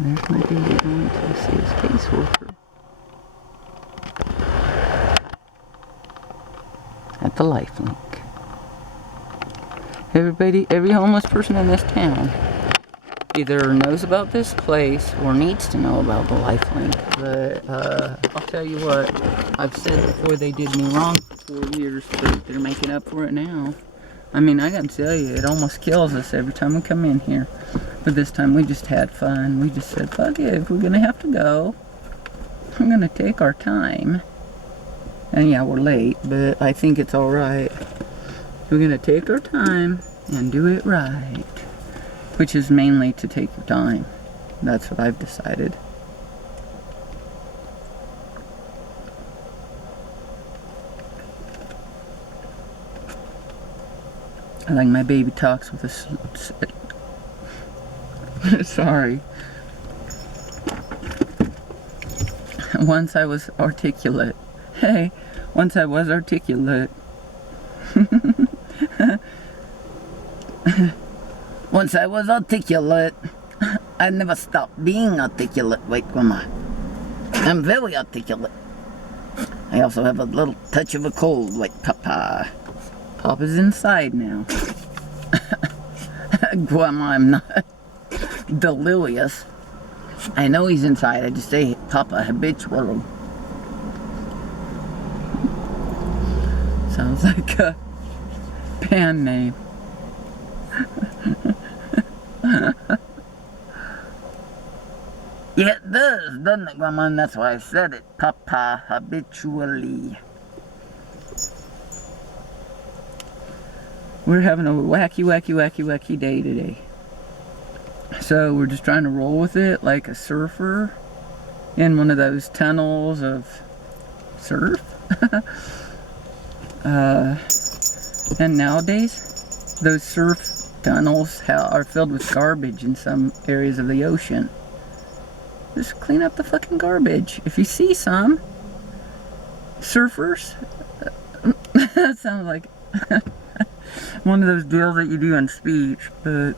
There's my baby going to see his caseworker at the Lifelink. Every homeless person in this town either knows about this place or needs to know about the Lifelink. But I'll tell you what, I've said before, they did me wrong for 4 years, but they're making up for it now. I mean, I gotta tell you, it almost kills us every time we come in here. But this time we just had fun. We just said, fuck it, if we're gonna have to go, we're gonna take our time. And yeah, we're late, but I think it's alright. We're gonna take our time and do it right. Which is mainly to take your time. That's what I've decided. I like my baby talks with a sorry. Once I was articulate. Hey, once I was articulate. Once I was articulate. I never stopped being articulate. Wait, Grandma. I'm very articulate. I also have a little touch of a cold, like Papa. Papa's inside now. Grandma, I'm not delirious. I know he's inside. I just say Papa Habititually. Sounds like a band name. Yeah, it does, doesn't it, Grandma? And that's why I said it. Papa Habititually. We're having a wacky day today. So we're just trying to roll with it like a surfer in one of those tunnels of surf. And nowadays, those surf tunnels are filled with garbage in some areas of the ocean. Just clean up the fucking garbage. If you see some surfers, that sounds like one of those deals that you do in speech, but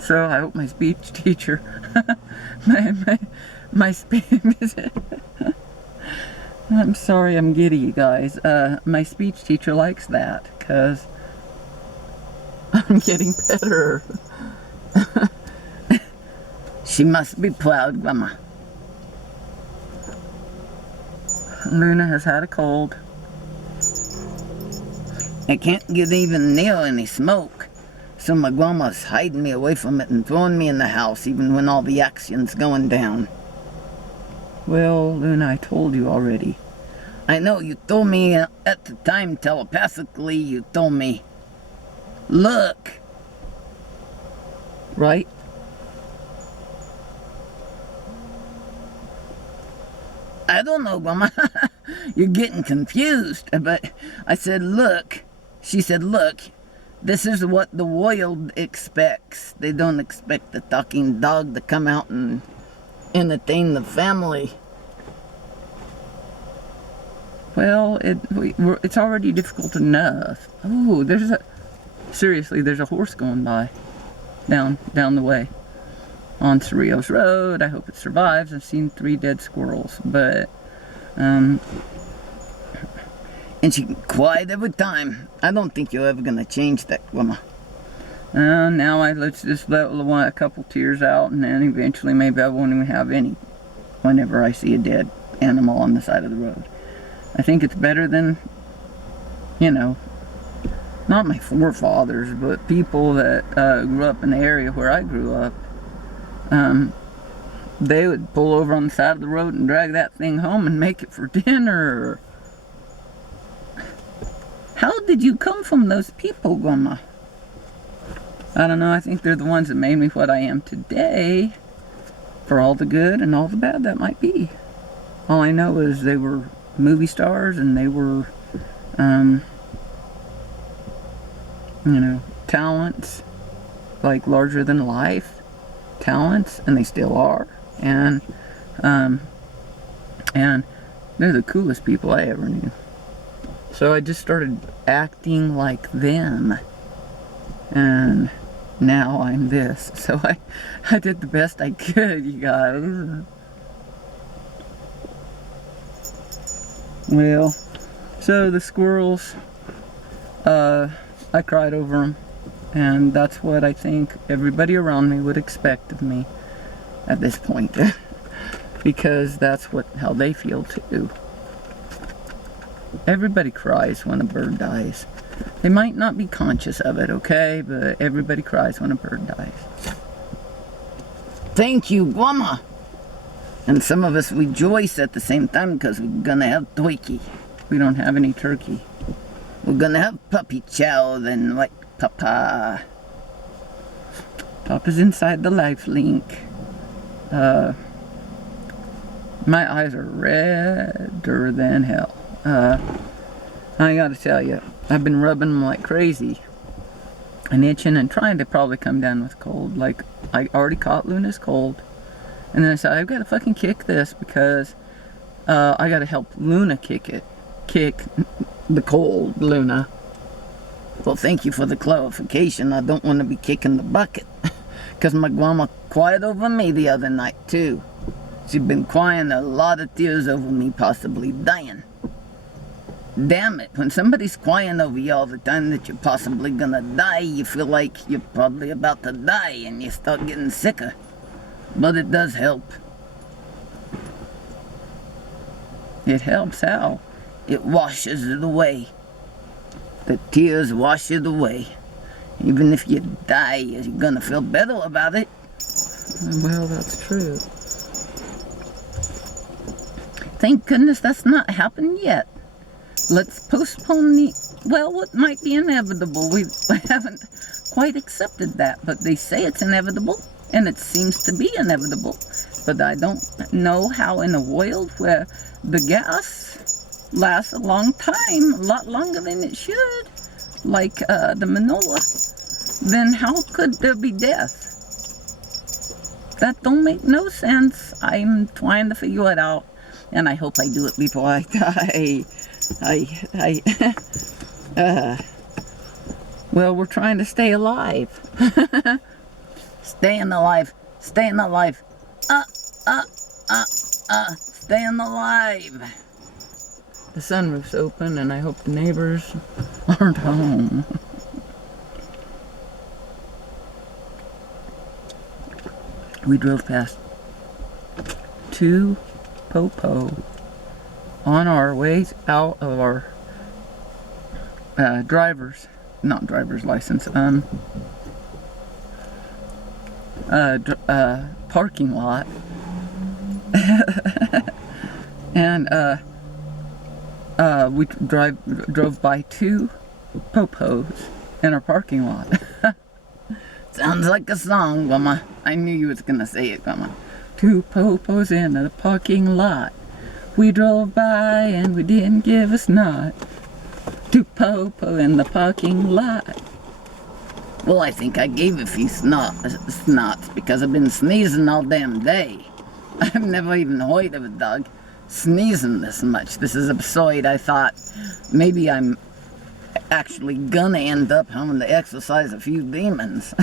so I hope my speech teacher, my speech, I'm sorry I'm giddy, you guys. My speech teacher likes that, because I'm getting better. She must be proud, Grandma. Luna has had a cold. I can't get even near any smoke, so my grandma's hiding me away from it and throwing me in the house even when all the action's going down. Well, Luna, I told you already. I know, you told me at the time telepathically, you told me, look. Right? I don't know, Grandma. You're getting confused. But I said, look. She said, look, this is what the world expects. They don't expect the talking dog to come out and entertain the family. Well, it's already difficult enough. Oh, seriously, there's a horse going by down the way on Cerrillos Road. I hope it survives. I've seen 3 dead squirrels, but and she quiet every time. I don't think you're ever gonna change that, Grandma. Now let's just let a couple tears out, and then eventually maybe I won't even have any whenever I see a dead animal on the side of the road. I think it's better than, you know, not my forefathers, but people that grew up in the area where I grew up. They would pull over on the side of the road and drag that thing home and make it for dinner. How did you come from those people, Grandma? I don't know, I think they're the ones that made me what I am today, for all the good and all the bad that might be. All I know is they were movie stars, and they were, you know, talents, like larger than life talents, and they still are, and they're the coolest people I ever knew. So I just started acting like them, and now I'm this. So I did the best I could, you guys. Well, so the squirrels, I cried over them, and that's what I think everybody around me would expect of me at this point. Because that's how they feel too. Everybody cries when a bird dies. They might not be conscious of it, okay? But everybody cries when a bird dies. Thank you, Guama! And some of us rejoice at the same time because we're gonna have turkey. We don't have any turkey. We're gonna have puppy chow then, like Papa. Papa's inside the life link. My eyes are redder than hell. I gotta tell you, I've been rubbing them like crazy and itching and trying to probably come down with cold. Like, I already caught Luna's cold. And then I said, I've got to fucking kick this because I got to help Luna kick the cold, Luna. Well, thank you for the clarification. I don't want to be kicking the bucket. Because my grandma cried over me the other night, too. She'd been crying a lot of tears over me possibly dying. Damn it, when somebody's crying over you all the time that you're possibly gonna die, you feel like you're probably about to die and you start getting sicker. But it does help. It helps how? It washes it away. The tears wash it away. Even if you die, you're gonna feel better about it. Well, that's true. Thank goodness that's not happened yet. Let's postpone what might be inevitable. We haven't quite accepted that, but they say it's inevitable, and it seems to be inevitable. But I don't know how in a world where the gas lasts a long time, a lot longer than it should, like the menorah, then how could there be death? That don't make no sense. I'm trying to figure it out. And I hope I do it before I die. Well, we're trying to stay alive. Staying alive. Staying alive. Staying alive. The sunroof's open and I hope the neighbors aren't home. We drove past 2 Popo on our ways out of our not driver's license, parking lot. And we drove by 2 Popos in our parking lot. Sounds like a song, Mama. I knew you was gonna say it, Mama. 2 Popos in a parking lot. We drove by and we didn't give a snot. 2 Popo in the parking lot. Well, I think I gave a few snots because I've been sneezing all damn day. I've never even heard of a dog sneezing this much. This is absurd. I thought maybe I'm actually gonna end up having to exercise a few demons.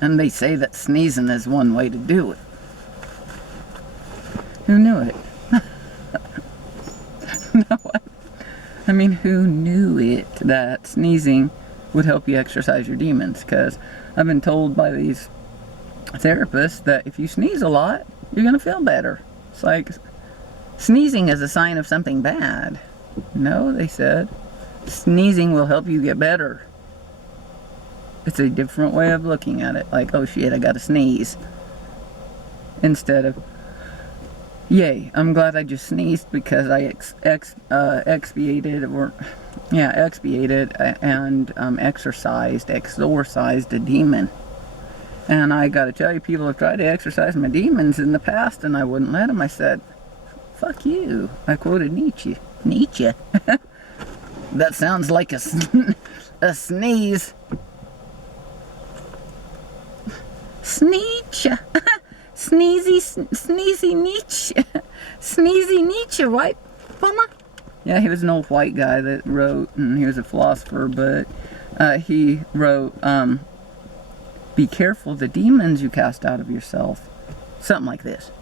And they say that sneezing is one way to do it. Who knew it? No, I mean, who knew it that sneezing would help you exercise your demons? Because I've been told by these therapists that if you sneeze a lot, you're gonna feel better. It's like sneezing is a sign of something bad. No, they said sneezing will help you get better. It's a different way of looking at it. Like, oh shit, I gotta sneeze. Instead of, yay, I'm glad I just sneezed because I expiated and exorcised a demon. And I gotta tell you, people have tried to exorcise my demons in the past and I wouldn't let them. I said, fuck you. I quoted Nietzsche. That sounds like a sneeze. Sneeze. Sneezy Nietzsche. Sneezy Nietzsche, right, Mama? Yeah, he was an old white guy that wrote, and he was a philosopher, but he wrote be careful the demons you cast out of yourself. Something like this.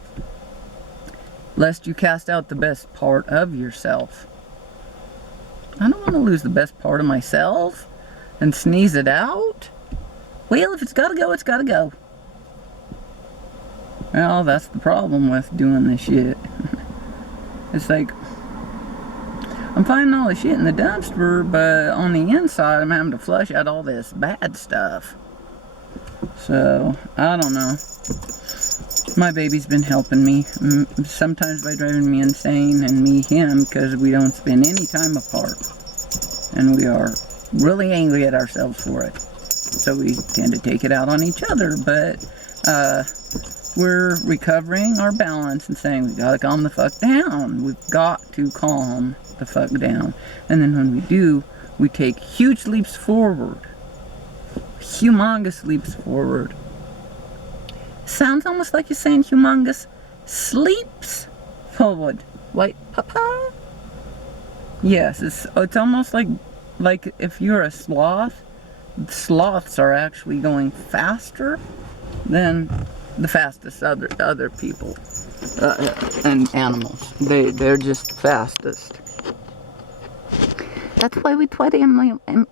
Lest you cast out the best part of yourself. I don't want to lose the best part of myself and sneeze it out. Well, if it's got to go, it's got to go. Well, that's the problem with doing this shit. It's like, I'm finding all the shit in the dumpster, but on the inside, I'm having to flush out all this bad stuff. So, I don't know. My baby's been helping me, sometimes by driving me insane, and me him, because we don't spend any time apart. And we are really angry at ourselves for it. So we tend to take it out on each other, but we're recovering our balance and saying, we gotta calm the fuck down. We've got to calm the fuck down. And then when we do, we take huge leaps forward. Humongous leaps forward. Sounds almost like you're saying humongous sleeps forward. Wait, Papa? Yes, it's almost like if you're a sloth, sloths are actually going faster than the fastest other people and animals. They're just fastest. That's why we try to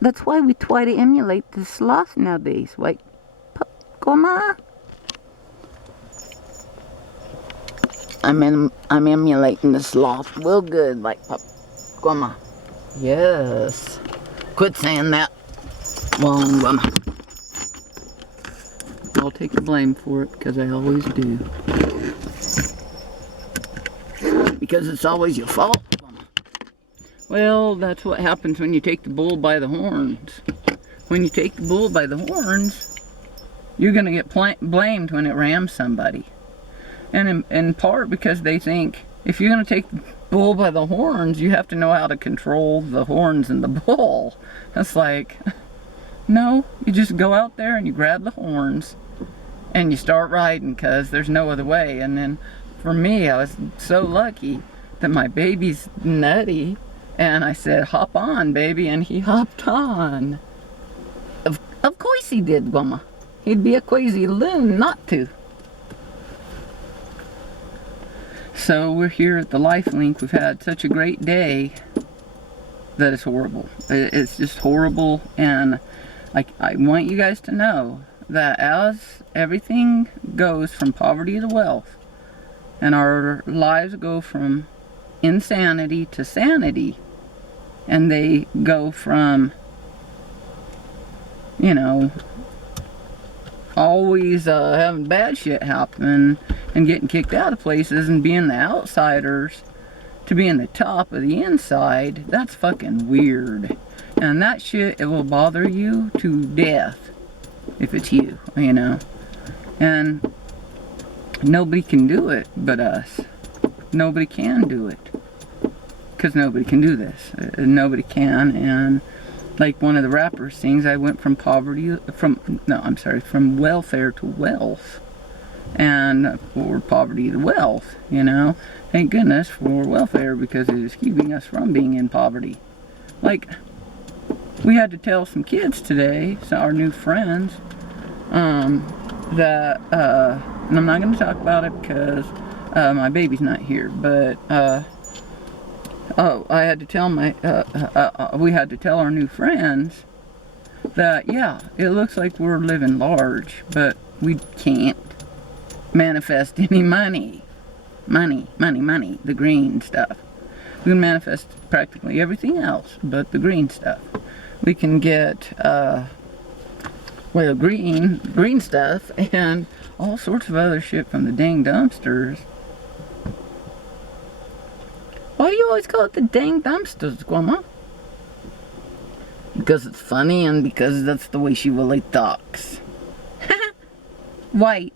that's why we try to emulate the sloth nowadays. Like, Grandma, I'm emulating the sloth real good, like Grandma. Yes. Quit saying that. Wrong, Grandma. I'll take the blame for it, because I always do. Because it's always your fault, Grandma. Well, that's what happens when you take the bull by the horns. When you take the bull by the horns, you're going to get blamed when it rams somebody. And in part because they think, if you're going to take the bull by the horns, you have to know how to control the horns and the bull. That's like, no, you just go out there and you grab the horns and you start riding, because there's no other way. And then for me, I was so lucky that my baby's nutty, and I said, hop on, baby, and he hopped on. Of course he did, Grandma. He'd be a crazy loon not to. So we're here at the LifeLink. We've had such a great day that it's horrible. It's just horrible, and I want you guys to know that as everything goes from poverty to wealth, and our lives go from insanity to sanity, and they go from, you know, always having bad shit happen and getting kicked out of places and being the outsiders to being the top of the inside, that's fucking weird. And that shit, it will bother you to death if it's you, you know. And nobody can do it but us. Nobody can do it, because nobody can do this. Nobody can. And like one of the rappers sings, I went from from welfare to wealth, and for poverty to wealth, you know. Thank goodness for welfare, because it is keeping us from being in poverty. Like, we had to tell some kids today, so our new friends, that, and I'm not going to talk about it because my baby's not here, but, I had to tell we had to tell our new friends that, yeah, it looks like we're living large, but we can't manifest any money. Money, the green stuff. We can manifest practically everything else but the green stuff. We can get, well, green stuff and all sorts of other shit from the dang dumpsters. Why do you always call it the dang dumpsters, Grandma? Because it's funny, and because that's the way she really talks. Wait,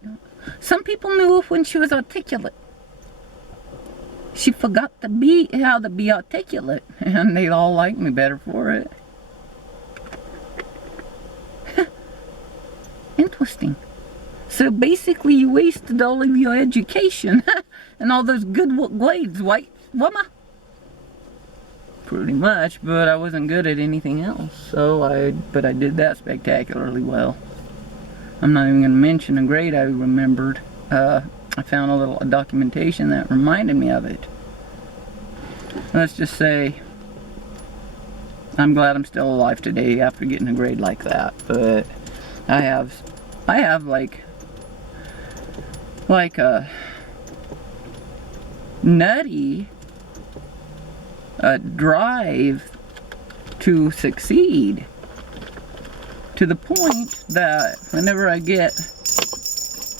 some people knew when she was articulate. She forgot how to be articulate, and they all like me better for it. Interesting. So basically you wasted all of your education and all those good grades, right, Grandma? pretty much, but I wasn't good at anything else. But I did that spectacularly well. I'm not even going to mention a grade I remembered. I found a documentation that reminded me of it. Let's just say I'm glad I'm still alive today after getting a grade like that. But I have like a nutty drive to succeed, to the point that whenever I get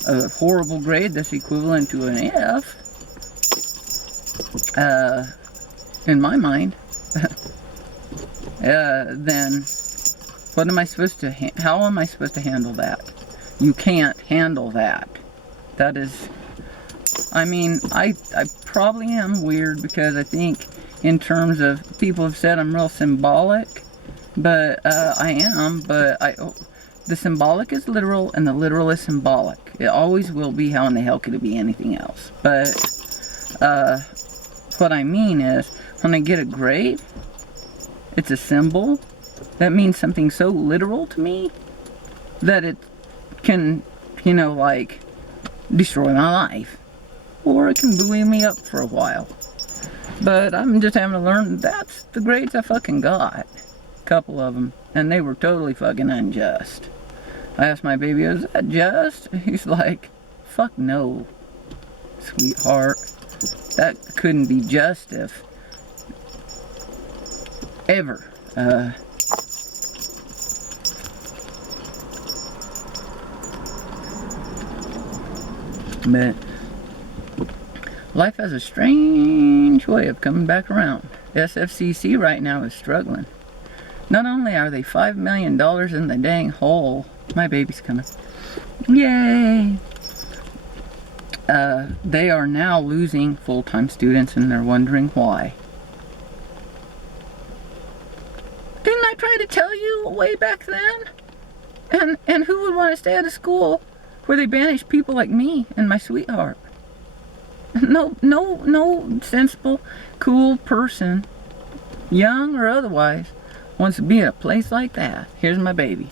a horrible grade that's equivalent to an F, in my mind, then what am I supposed to, how am I supposed to handle that? You can't handle that. That is, I mean, I probably am weird, because I think in terms of, people have said I'm real symbolic, but I am, but the symbolic is literal and the literal is symbolic. It always will be. How in the hell could it be anything else? But what I mean is, when I get a grade, it's a symbol that means something so literal to me that it can, you know, like, destroy my life, or it can buoy me up for a while. But I'm just having to learn that's the grades I fucking got. A couple of them, and they were totally fucking unjust. I asked my baby, is that just? He's like, fuck no, sweetheart. That couldn't be just if ever. But life has a strange way of coming back around. SFCC right now is struggling. Not only are they $5 million in the dang hole, my baby's coming, yay! They are now losing full-time students, and they're wondering why. Didn't I try to tell you way back then? And who would want to stay at a school where they banish people like me and my sweetheart? No sensible, cool person, young or otherwise, wants to be in a place like that. Here's my baby.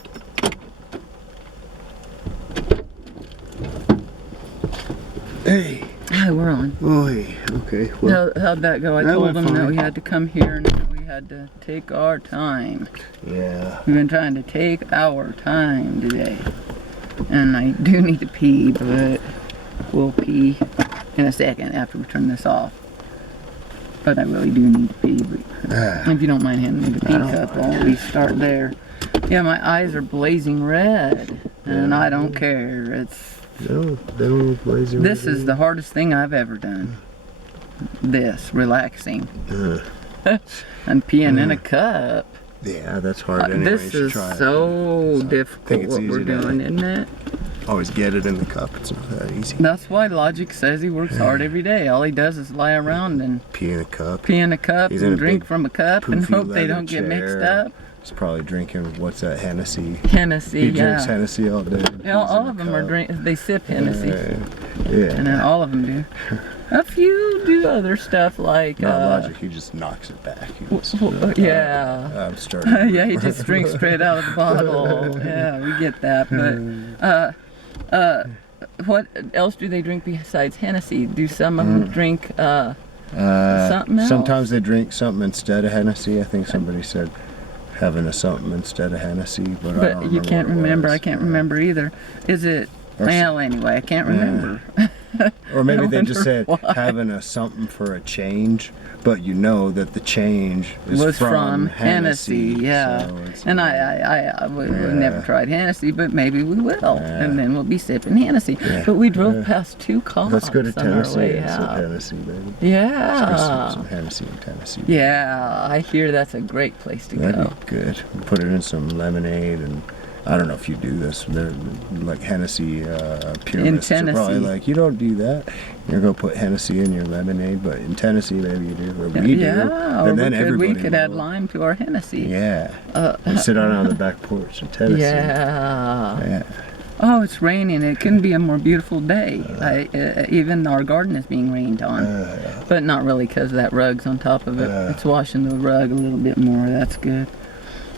Hey. Hi, we're on. Oh, hey. Okay. Well, how'd that go? I told them that we had to come here and that we had to take our time. yeah. We've been trying to take our time today. And I do need to pee, but we'll pee in a second after we turn this off. But I really do need to pee. But if you don't mind handing me the pee cup, while we start there. Yeah, my eyes are blazing red, and I don't care. It's No, they don't look blazing red. This is the hardest thing I've ever done. This, relaxing. And peeing in a cup. Yeah, that's hard anyway. This is so difficult what we're doing, isn't it? Always get it in the cup. It's not that easy. That's why Logic says he works hard every day. All he does is lie around and pee in a cup. Pee in a cup He's and in a drink big, from a cup and hope they don't get chair. mixed up. He's probably drinking, what's that, Hennessy? Hennessy, He drinks Hennessy all day. Yeah, all of them are they sip Hennessy. Yeah. And then all of them do. A few do other stuff like... Not Logic, he just knocks it back. He just, yeah. I'm starting. Yeah, he just drinks straight out of the bottle. Yeah, we get that. But what else do they drink besides Hennessy? Do some of them drink something else? Sometimes they drink something instead of Hennessy. I think somebody said having a something instead of Hennessy, but I don't you can't remember. I can't remember either. Is it? Well, anyway, I can't remember. Or maybe they just said having a something for a change, but you know that the change was from Hennessy. Yeah. So and we've never tried Hennessy, but maybe we will, and then we'll be sipping Hennessy. Yeah. But we drove past two cars. Let's go to Tennessee on our way and out. sip Hennessy, baby. Yeah. Let's go sip some Hennessy in Tennessee. Yeah, I hear that's a great place to go. That'd be good. Put it in some lemonade, and I don't know if you do this. They're like Hennessy purists are probably like, you don't do that. You're gonna put Hennessy in your lemonade, but in Tennessee maybe you do, or we do. And then everybody we could add lime to our Hennessy. Yeah. And sit on the back porch in Tennessee. Yeah. Yeah. Oh Oh, it's raining. It couldn't be a more beautiful day. Even our garden is being rained on. But not really, because that rug's on top of it. It's washing the rug a little bit more. That's good.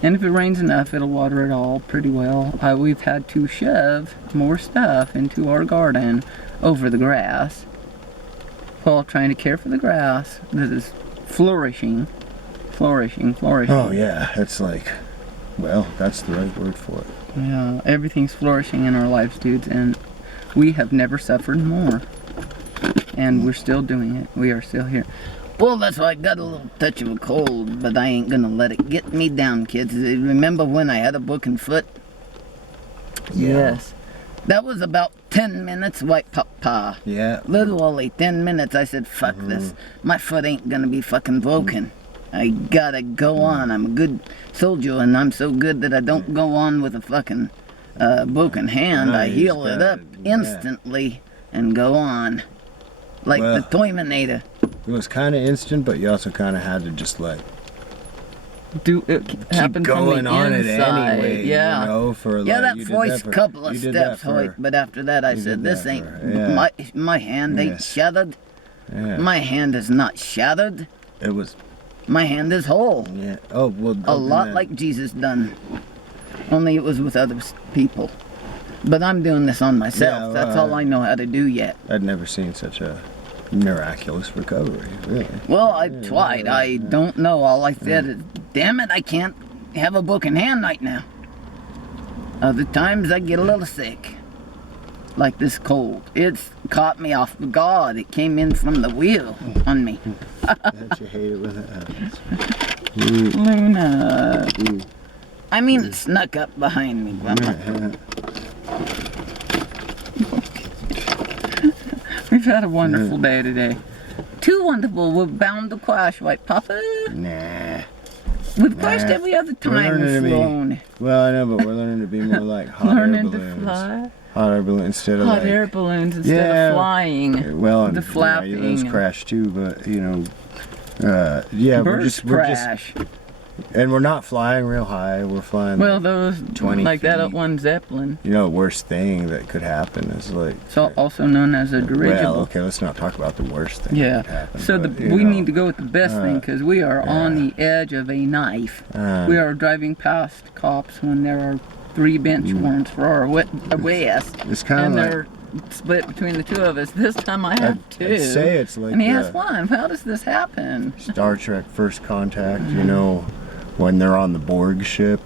And if it rains enough, it'll water it all pretty well. We've had to shove more stuff into our garden over the grass while trying to care for the grass that is flourishing. Oh yeah, it's like, well, that's the right word for it. Yeah, everything's flourishing in our lives, dudes, and we have never suffered more. And we're still doing it. We are still here. Well, that's why I got a little touch of a cold, but I ain't gonna let it get me down, kids. Remember when I had a broken foot? Yeah. Yes. That was about 10 minutes, white papa. Yeah. Literally 10 minutes. I said, fuck this. My foot ain't gonna be fucking broken. I gotta go on. I'm a good soldier, and I'm so good that I don't go on with a fucking broken hand. I heal it up instantly and go on. Like the Toyminator. It was kind of instant, but you also kind of had to just like keep going on it anyway. Yeah, you know, for like, that first couple of steps, but after that I said, this ain't my hand ain't shattered. Yeah. My hand is not shattered. It was. My hand is whole. Yeah. Oh well. A lot like Jesus done. Only it was with other people. But I'm doing this on myself. That's all I know how to do yet. I'd never seen such a miraculous recovery, really. Well, I tried. I don't know. All I said is, damn it, I can't have a broken hand right now. Other times I get a little sick. Like this cold. It's caught me off guard. It came in from the wheel on me. Don't you hate it when that happens? Luna. I mean, it snuck up behind me, Grandma. We've had a wonderful day today. Too wonderful. We're bound to crash, right, Papa? Nah. We've crashed every other time we've flown. Well, I know, but we're learning to be more like hot air balloons. Learning to fly? Hot air balloons instead of hot air balloons instead of flying. Well, the flapping. Those crash too, but you know, we're crash. And we're not flying real high. We're flying. Well, those 20 like feet. that up one Zeppelin. You know, the worst thing that could happen is like. It's also known as a dirigible. Well, okay, let's not talk about the worst thing. Yeah. That could happen, So we need to go with the best thing, because we are on the edge of a knife. We are driving past cops when there are 3 bench warrants for our west. It's kind of and like. they're split between the 2 of us. This time I have 2. I'd say it's like. And he has 1. How does this happen? Star Trek First Contact, you know. When they're on the Borg ship,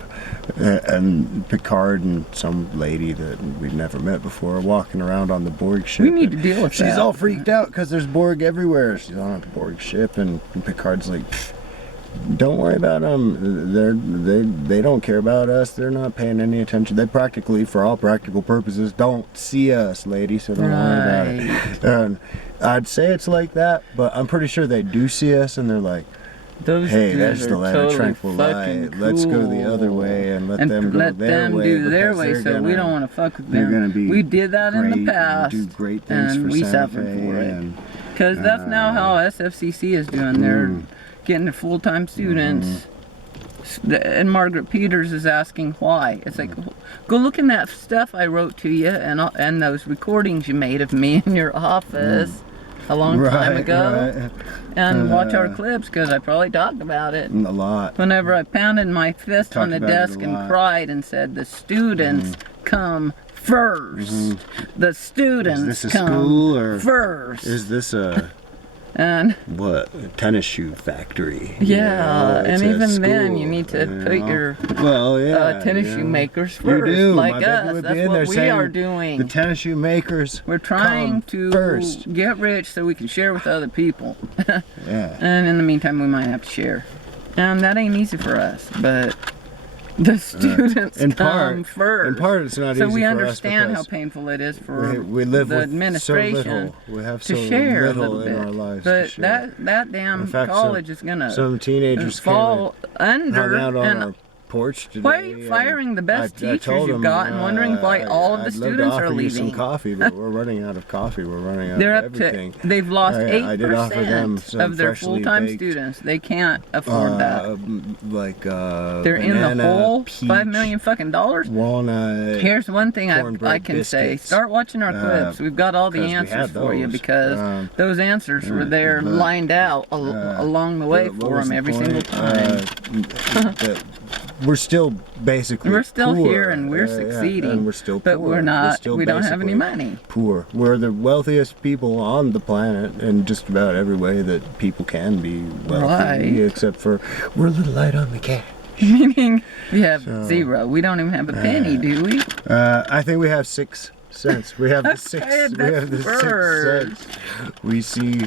and Picard and some lady that we've never met before are walking around on the Borg ship. We need to deal with that. She's all freaked out because there's Borg everywhere. She's on a Borg ship, and Picard's like, "Don't worry about them. They don't care about us. They're not paying any attention. They practically, for all practical purposes, don't see us, lady. So don't worry about it." And I'd say it's like that, but I'm pretty sure they do see us, and they're like. Hey, that's the land of tranquil light. Cool. Let's go the other way and let them go their way. Do their way, so we don't want to fuck with them. We did that in the past, do great things and for we Santa suffered Fe for it. Because that's now how SFCC is doing. They're getting the full-time students. And Margaret Peters is asking why. It's like, go look in that stuff I wrote to you and those recordings you made of me in your office. A long time ago, and watch our clips, because I probably talked about it a lot. Whenever I pounded my fist on the desk and cried and said, the students come first. The students come first. Is this a and tennis shoe factory? Yeah, and even then you need to put your tennis shoe makers first. You do. Like us. That's what we are doing. The tennis shoe makers. We're trying to get rich so we can share with other people. And in the meantime, we might have to share. And that ain't easy for us, but the students come first. In part, it's not easy for us. So we understand how painful it is for the administration to share a little bit. In our lives but that damn college is gonna some teenagers fall under. hung out on our porch today. Why are you firing the best teachers told you've them, got and wondering why all of the I'd love to students are offer you some leaving? coffee, but we're running out of coffee. We're running out They're of up everything. to, they've lost I did offer them 8% some of their freshly full-time baked, students. They can't afford that. Like They're in the banana, hole, peach, $5 million fucking dollars. walnut. Here's one thing I cornbread can say. biscuits. Start watching our clips. We've got all the 'cause we answers had for you those. because those answers were there lined out along the way what for was them the every point? single time. We're still basically We're still poor. here and we're succeeding. And we're still poor. But we're not. still We don't have any basically money. Poor. We're the wealthiest people on the planet in just about every way that people can be wealthy, Right. except for we're a little light on the cash. Meaning we have zero. We don't even have a penny, do we? I think we have 6 cents. We have the 6. We have the 6 cents. We see.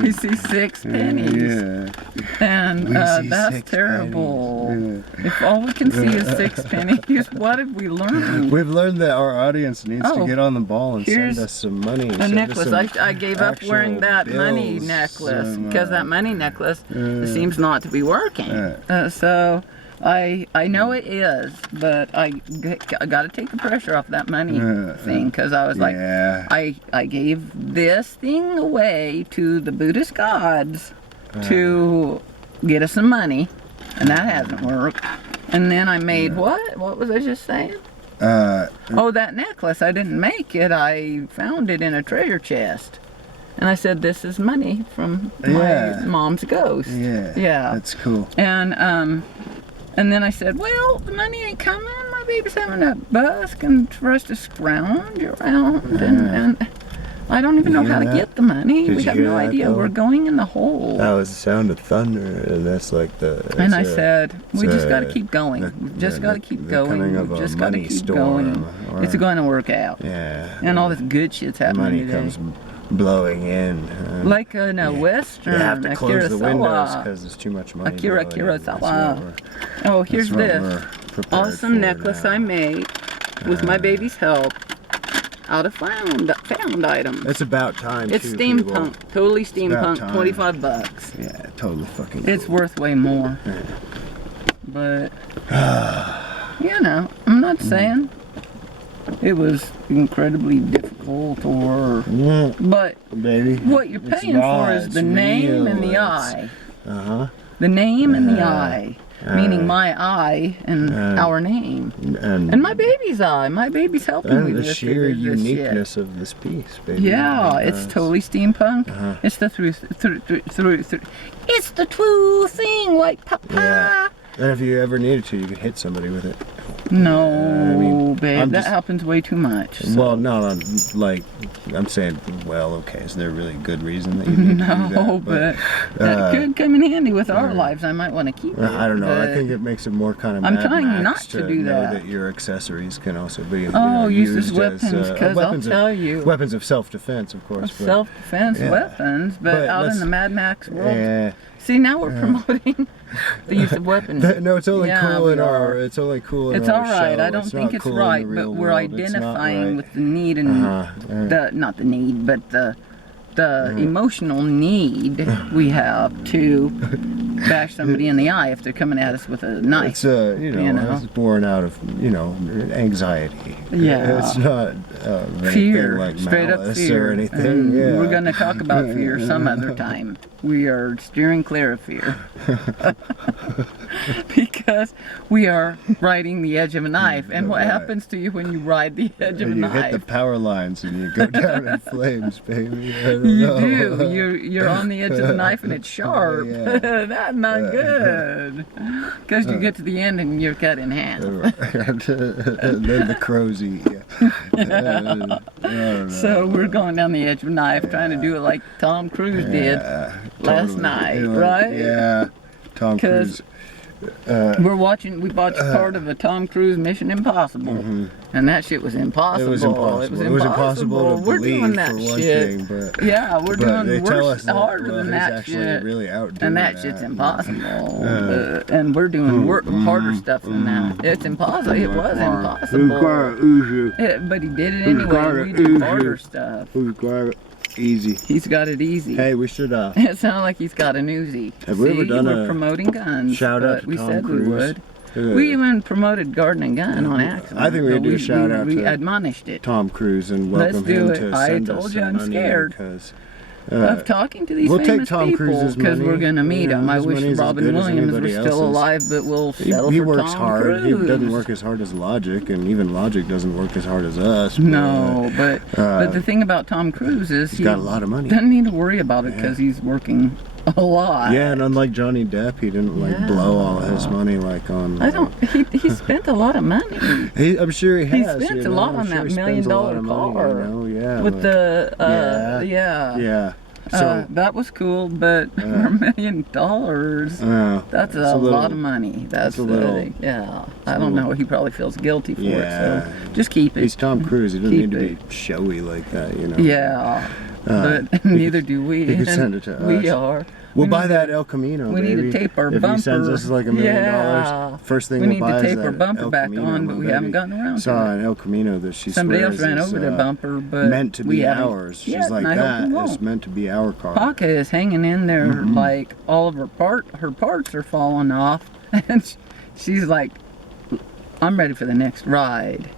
We see 6 pennies. Yeah. And We see that's 6 terrible. pennies. If all we can see is 6 pennies, what have we learned? We've learned that our audience needs to Oh, get on the ball and send here's us some money. A necklace. I gave up wearing that money bills, necklace some, because that money necklace seems not to be working. So I know it is, but I got to take the pressure off that money thing because I was like, I gave this thing away to the Buddhist gods to get us some money, and that hasn't worked. And then I made what? What was I just saying? Oh, that necklace. I didn't make it. I found it in a treasure chest. And I said, this is money from my mom's ghost. Yeah. That's cool. And then I said, well, the money ain't coming. My baby's having a busk and for us to scrounge around. And I don't even know how to get the money. We have no idea. We're going in the hole. That was the sound of thunder, and that's like the... And I said, we just got to keep going. We've just got to keep going. We've just got to keep going. It's going to work out. Yeah. And all this good shit's happening Money today. comes blowing in. Like in a Western, You have to close the windows Kurosawa. because there's too much money. Akira blowing in. That's Kurosawa. what Oh, here's that's what this we're prepared awesome for necklace now. I made with my baby's help out of found items. It's about time. It's too, steampunk, people. totally steampunk, time. 25 bucks. Yeah, totally fucking. It's cool. worth way more. But you know, I'm not saying it was incredibly difficult or, but baby, what you're paying for is the name and the eye. The name and the eye. Meaning my eye and our name. And my baby's eye. My baby's helping me and with the sheer this uniqueness shit. of this piece, baby. Yeah, it's totally steampunk. It's the it's the true thing, like Papa. Yeah. And if you ever needed to, you could hit somebody with it. No, I mean, babe, that happens way too much. So. Well, no, like, I'm saying, well, okay, is there a really good reason that you need to do that? But that could come in handy with our lives. I might want to keep it. I don't know. I think it makes it more kind of I'm Mad trying Max not to do know that. your accessories can also be use as used weapons, because I'll tell you. Weapons of self-defense, of course. But, self-defense weapons, but out in the Mad Max world. See, now we're promoting the use of weapons. No, it's only cool in our. It's only cool in it's our all right. show. I don't think it's cool right, but we're identifying with the need and not the need, but the emotional need we have to bash somebody in the eye if they're coming at us with a knife. It's it's born out of anxiety. Yeah, it's not fear, like straight up malice fear. or anything. Yeah. We're going to talk about fear some other time. We are steering clear of fear because we are riding the edge of a knife. And what happens to you when you ride the edge of a knife? You hit the power lines and you go down in flames, baby. You do. You're on the edge of the knife and it's sharp. That's not good. Because you get to the end and you're cut in half. And then the crows eat you. So we're going down the edge of a knife, trying to do it like Tom Cruise did last night, right? Yeah, Tom Cruise. We watched part of a Tom Cruise Mission Impossible, and that shit was impossible. It was impossible. It was impossible to we're believe doing that for one shit. thing, but we're doing worse, harder than he's that actually shit. really outdoing And that shit's impossible. And we're doing harder stuff than that. It's impossible. It was impossible. But he did it anyway. We do harder stuff. Easy. He's got it easy. Hey, we should. It sounded like he's got an Uzi. Have we ever done we're a promoting guns? shout out to we Tom said Cruise? we would. We even promoted Garden and Gun on accident. I think we do a shout out we to admonished it. Tom Cruise and welcome him to send I us told some you I'm money scared. Because, of talking to these we'll take famous Tom people Cruise's because money. we're going to meet Yeah, them. I his wish money's as Robin good as Williams were anybody still else's. alive, but we'll settle he for works Tom hard. Cruise. He doesn't work as hard as Logic, and even Logic doesn't work as hard as us. No, but the thing about Tom Cruise is he's got a lot of money. Doesn't need to worry about it because he's working a lot. Yeah, and unlike Johnny Depp, he didn't blow all of his money like on. He spent a lot of money. I'm sure he has. He spent a lot on that $1 million car. Money, yeah, with the yeah. So that was cool, but for $1 million, that's a lot of money. That's a little. I don't know. He probably feels guilty for it. So just keep it. He's Tom Cruise. He doesn't need to be showy like that, you know. Yeah. But neither do we. He can send it to us. We are. We'll buy that El Camino, we baby. need to tape our if bumper. If he sends us like $1 million, first thing we'll buy is that we need to tape our bumper El back Camino, on, but we haven't gotten around to it. Saw an El Camino that she Somebody swears else ran is, over their bumper, but meant to be ours. She's like, that is meant to be our car. Paka is hanging in there like all of her parts are falling off, and she's like, I'm ready for the next ride.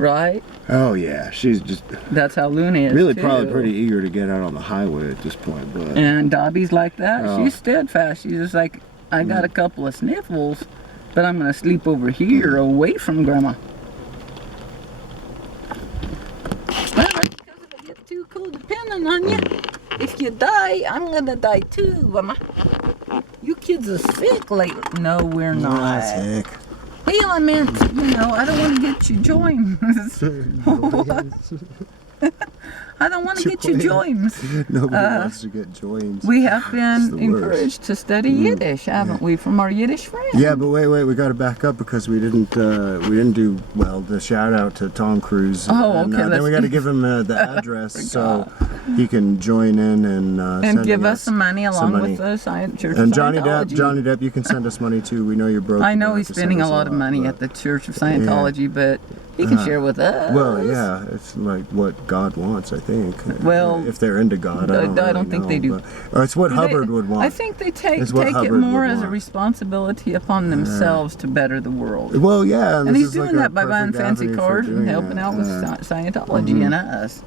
Right? Oh yeah, she's just. That's how Luna is. Really, too. probably pretty eager to get out on the highway at this point, but. And Dobby's like that. She's steadfast. She's just like, I got a couple of sniffles, but I'm gonna sleep over here, away from Grandma. Well, because if it gets too codependent on you, if you die, I'm gonna die too, Grandma. You kids are sick lately. No, we're not. Sick. Well, I meant, I don't want to get you joints. I don't want to get you joints. Nobody wants to get joints. We have been encouraged to study Yiddish, haven't we, from our Yiddish friends? Yeah, but wait, we got to back up because we didn't do well. The shout out to Tom Cruise. Oh, okay. And, then we got to give him the address so he can join in and give us some money along with the Church of Scientology. Johnny Depp, you can send us money too. We know you're broke. I know he's spending a lot of money at the Church of Scientology, but he can share with us. Well, yeah, it's like what God wants, I think. Well, if they're into God, I don't think they do. Or it's what Hubbard would want. I think they take it more as a responsibility upon themselves to better the world. Well, yeah, and he's doing that by buying fancy cars and helping out with Scientology and us.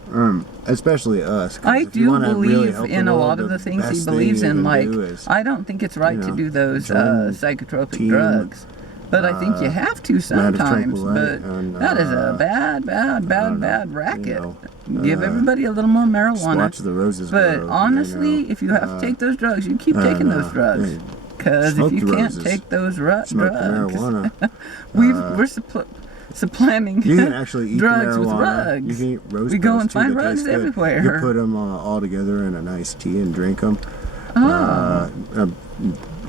Especially us. I do believe in a lot of the things he believes in. Like, I don't think it's right to do those psychotropic drugs. But I think you have to sometimes. But that is a bad racket. Give everybody a little more marijuana. Watch the roses but grow, honestly, if you have to take those drugs, you keep taking those drugs. Because if you can't take those drugs, we're supplanting you can actually eat drugs marijuana. with rugs. You can eat rose we go and too, find rugs everywhere. You put them all together in a nice tea and drink them.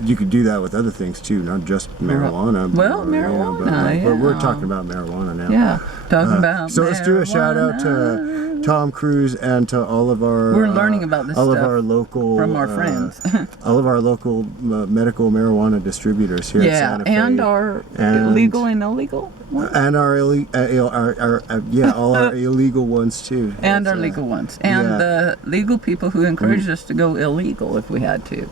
You could do that with other things too, not just marijuana. Well, marijuana, but we're talking about marijuana now. Yeah, talking about so let's do a shout out to Tom Cruise and to all of our. We're learning about this all stuff of our local from our friends. all of our local medical marijuana distributors here at Santa Fe. And our legal and illegal ones. And our all our illegal ones too. And our legal ones. And the legal people who encouraged us to go illegal if we had to.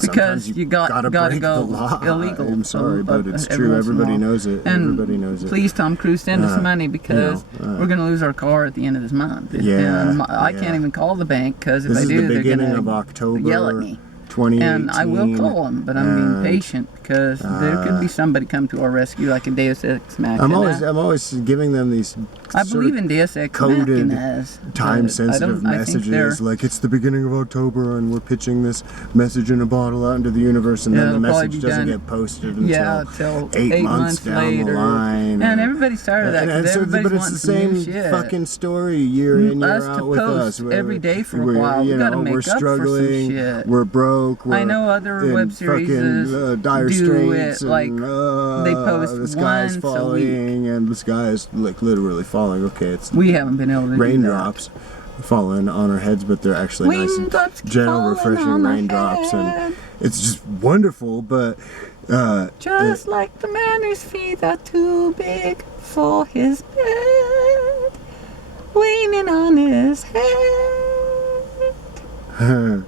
Because you gotta break go the law. illegal. I'm sorry, but it's true. Everybody knows it. Everybody knows it. Please, Tom Cruise, send us money because we're gonna lose our car at the end of this month. And I can't even call the bank because if I do, they're gonna yell at me. 2018. And I will call them, but I'm being patient because there could be somebody come to our rescue, like a Deus Ex Machina. I'm always giving them these. I believe in Deus Ex coded, Machinas, time-sensitive messages, like it's the beginning of October and we're pitching this message in a bottle out into the universe, and then the message doesn't get posted until 8 months down later. the line. And everybody's tired of that because everybody's wanting some new shit. But it's the same fucking story year in, year out with us. Every day for a while. We gotta make up for some shit. We're broke. I know other web series dire do straits it like they post the sky's once falling a week. and the sky's like literally falling. Okay, it's we haven't been able to raindrops falling on our heads, but they're actually nice and gentle, refreshing raindrops, and it's just wonderful. But just like the man whose feet are too big for his bed. raining on his head.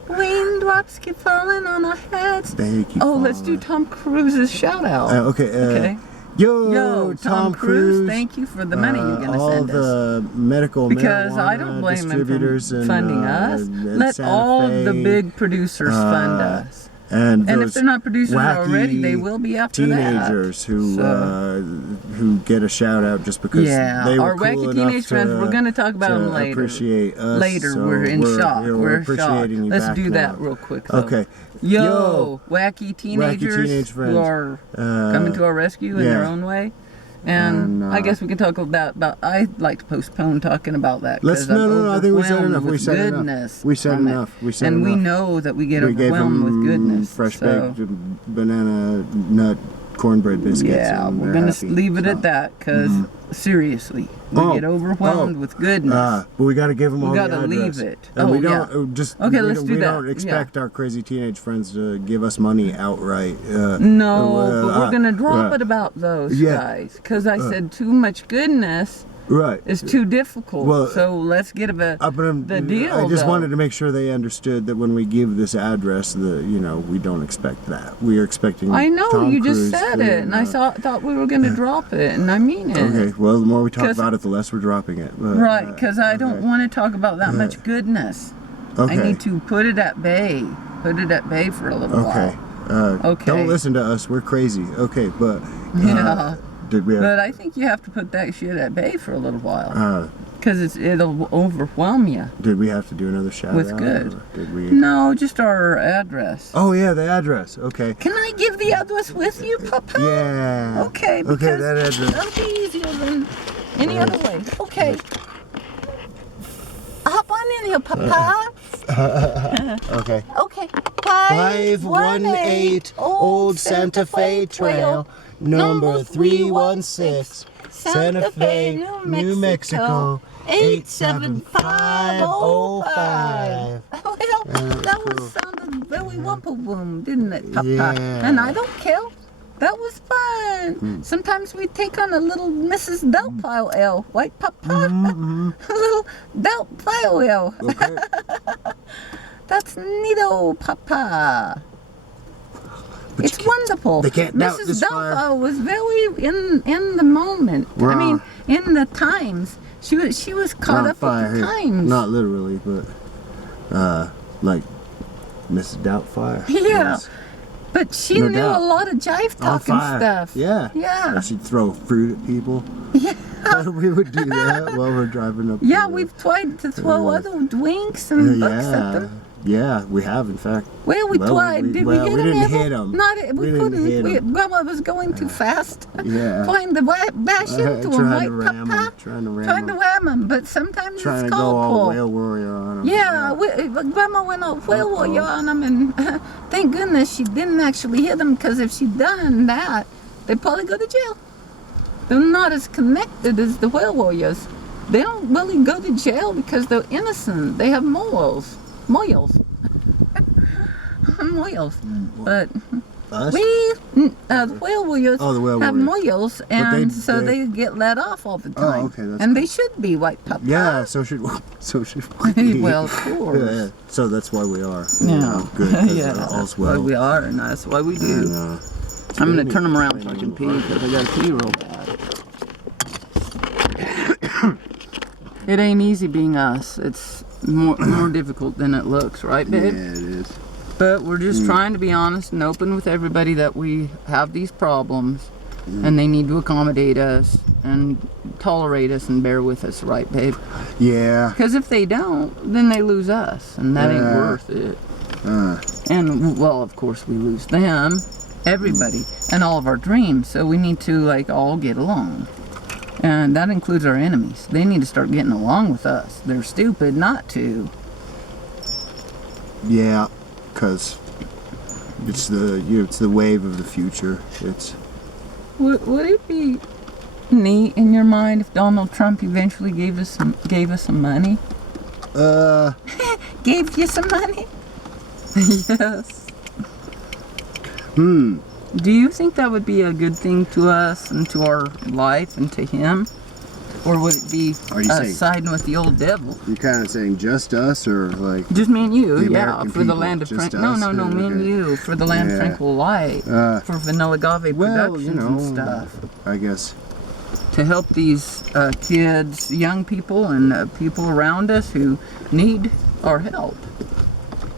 Raindrops keep falling on our heads. Let's do Tom Cruise's shout out. Okay. Yo, Tom Cruise, thank you for the money you're going to send us. All the medical because I marijuana don't blame distributors him for funding us. Let Santa all Fe, of the big producers fund us. And if they're not producers already, they will be after teenagers who get a shout out just because they were our wacky teenage friends. We're going to talk about them later. Appreciate us. Later, so we're in shock. We're shocked. Let's do that real quick. Though. Okay. Yo, wacky teenagers who are coming to our rescue in their own way. And I guess we can talk about I'd like to postpone talking about that. No, I think we said enough. We said enough. And we know that we get overwhelmed with goodness. Fresh baked banana nut cornbread biscuits. Yeah, we're going to leave it at that because seriously, we get overwhelmed with goodness. But we got to give them all the address. We got to leave it. And we don't let's do that. We don't expect our crazy teenage friends to give us money outright. No, but we're going to drop it about those guys because I said too much goodness. Right. It's too difficult. Well, so let's get the deal. I just wanted to make sure they understood that when we give this address, we don't expect that. We are expecting. I know Tom you Cruise just said it, and I thought we were going to drop it, and I mean it. Okay. Well, the more we talk about it, the less we're dropping it. But, right, because I don't want to talk about that much goodness. Okay. I need to put it at bay. Put it at bay for a little while. Okay. Don't listen to us. We're crazy. Okay, but. But I think you have to put that shit at bay for a little while. Because it'll overwhelm you. Did we have to do another shout out? With good. Did we? No, just our address. Oh, yeah, the address. Okay. Can I give the address with you, Papa? Yeah. Okay, because that address. that'll be easier than any other way. Okay. Hop on in here, Papa. Okay. Okay. 518 Old Santa Fe Trail, number 316, Santa Fe, New Mexico, 87505. Well, that sounded very wumpa boom, didn't it, Papa? Yeah. And I don't care. That was fun. Sometimes we take on a little Mrs. Doubtfire L, right, Papa? A little Doubtfire L. Okay. That's neato, Papa. But it's wonderful. They can't doubt Mrs. this fire. Doubtfire was very in the moment. Right. I mean, in the times. She was caught up with the times. Not literally, but like Mrs. Doubtfire. Yeah. But she knew a lot of jive talking stuff. Yeah. Yeah. And she'd throw fruit at people. Yeah. We would do that while we're driving up. Yeah, we've tried to throw other drinks and books at them. Yeah, we have, in fact. Well, we tried. Did we hit them? We didn't hit them. We couldn't. Grandma was going too fast. Yeah. Trying to bash into them, right, Papa? Trying to ram them, but sometimes trying it's to go called all for. whale warrior on them. Yeah, Grandma went all whale warrior on them, and thank goodness she didn't actually hit them, because if she'd done that, they'd probably go to jail. They're not as connected as the whale warriors. They don't really go to jail because they're innocent. They have morals. But Us? the whale warriors have morals, and they get let off all the time. Oh, okay, that's and they should be, white Papa. Yeah, so should we. Well, of course. Yeah, so that's why we are. Yeah. Good. Yeah, all's that's well. why we are, and that's why we do. And, I'm going to turn them around so I can pee, because I got to pee real bad. It ain't easy being us. It's more difficult than it looks, right, babe? Yeah, it is. But we're just trying to be honest and open with everybody that we have these problems, and they need to accommodate us and tolerate us and bear with us, right, babe? Yeah. Because if they don't, then they lose us, and that ain't worth it. And, well, of course, we lose them, everybody, and all of our dreams, so we need to, all get along. And that includes our enemies. They need to start getting along with us. They're stupid not to. Yeah, because it's the wave of the future. Would it be neat in your mind if Donald Trump eventually gave us some money? Gave you some money? Yes. Do you think that would be a good thing to us and to our life and to him? Or would it be Are you saying, siding with the old devil? you're kind of saying just us, or like Just me and you, the yeah, American for the people, land of just no, us? me and Okay. you, for the land of Yeah. tranquil light, for Vanilla Agave well, Productions you know, and stuff. I guess. To help these kids, young people, and people around us who need our help.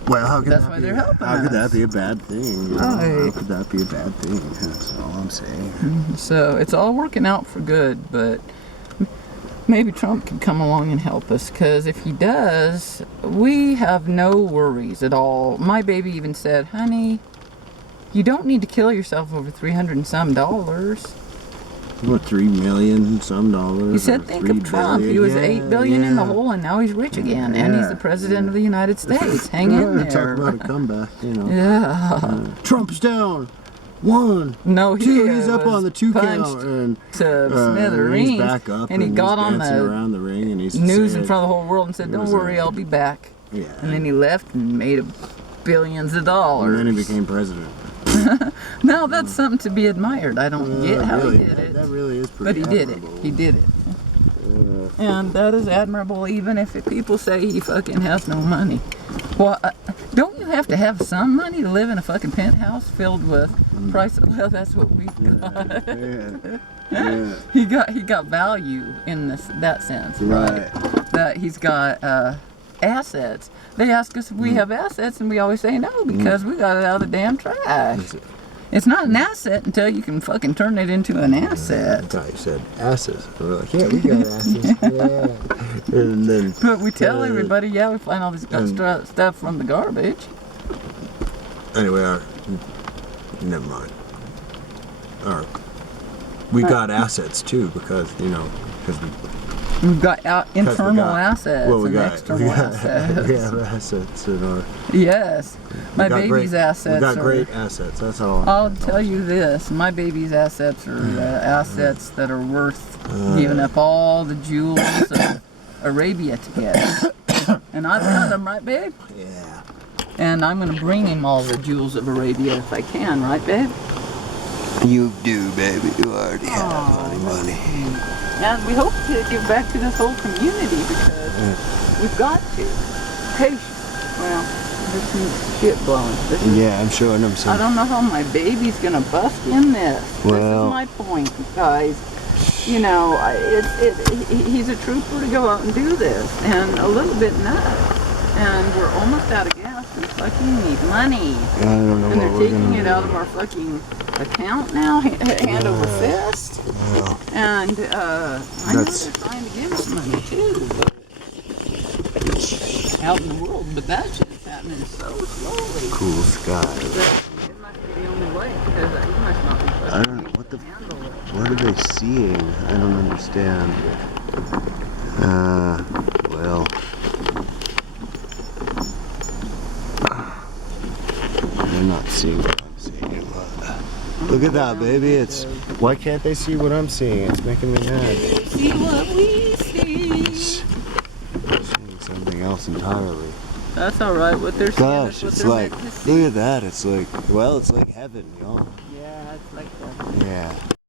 Well, how could That's that why be? they're helping How could us. that be a bad thing? You know? Right. How could that be a bad thing? That's all I'm saying. So it's all working out for good, but maybe Trump could come along and help us, because if he does, we have no worries at all. My baby even said, honey, you don't need to kill yourself over $300 and some. What, $3 million some dollars? He said, or think 3 of Trump. billion? He was Yeah, $8 billion in the yeah. hole, and now he's rich again, and he's the president of the United States. Hang in there. Talk about a comeback, you know. Yeah. Trump's down. 1, No, 2, he's up was on the 2 punched count, and to smithereens, he's back up, and he got he's on dancing the around the ring, and he's news said, in front of the whole world and said, it don't was worry, I'll be back. Yeah. And then he left and made billions of dollars. And then he became president. Now that's something to be admired. I don't get how really, he did it. That really is But pretty he did it. admirable. He did it. And that is admirable, even if people say he fucking has no money. Well, don't you have to have some money to live in a fucking penthouse filled with price? Well, that's what we've got. Yeah. He got value in that sense, right? That he's got assets. They ask us if we have assets, and we always say no because we got it out of the damn trash. It's not an asset until you can fucking turn it into an asset. I thought you said asses. We're like, yeah, we got asses. Yeah. And then, But we tell everybody, yeah, we find all this stuff from the garbage. anyway, never mind. We got assets too because, you know, We've got internal assets and external we assets. have assets in our. Yes. My baby's great, assets we got are... great assets, that's all. I'll tell you this, my baby's assets are assets that are worth giving up all the jewels of Arabia to get. And I've got them, right, babe? Yeah. And I'm going to bring him all the jewels of Arabia if I can, right, babe? You do, baby. You already have money. And we hope to give back to this whole community because we've got to. Patience. Well, there's some shit blowing. Yeah, I'm sure. I don't know how my baby's going to bust in this. This is my point, guys. You know, he's a trooper to go out and do this, and a little bit nuts. And we're almost out of gas and fucking need money. I don't know and what they're taking it out of our fucking account now, hand over fist. Well, And I know they're trying to give us money too, but out in the world, but that shit's happening so slowly. cool sky. It must be the only way, because he must not be fucking I don't know what are they seeing? I don't understand. Well, they're not seeing what I'm seeing. But look at that, baby. Why can't they see what I'm seeing? It's making me mad. See what we see. Seeing something else entirely. That's alright, what they're seeing Gosh, is what it's they're like, meant to see. look at that. It's like, well, it's like heaven, y'all. Yeah, it's like that. Yeah.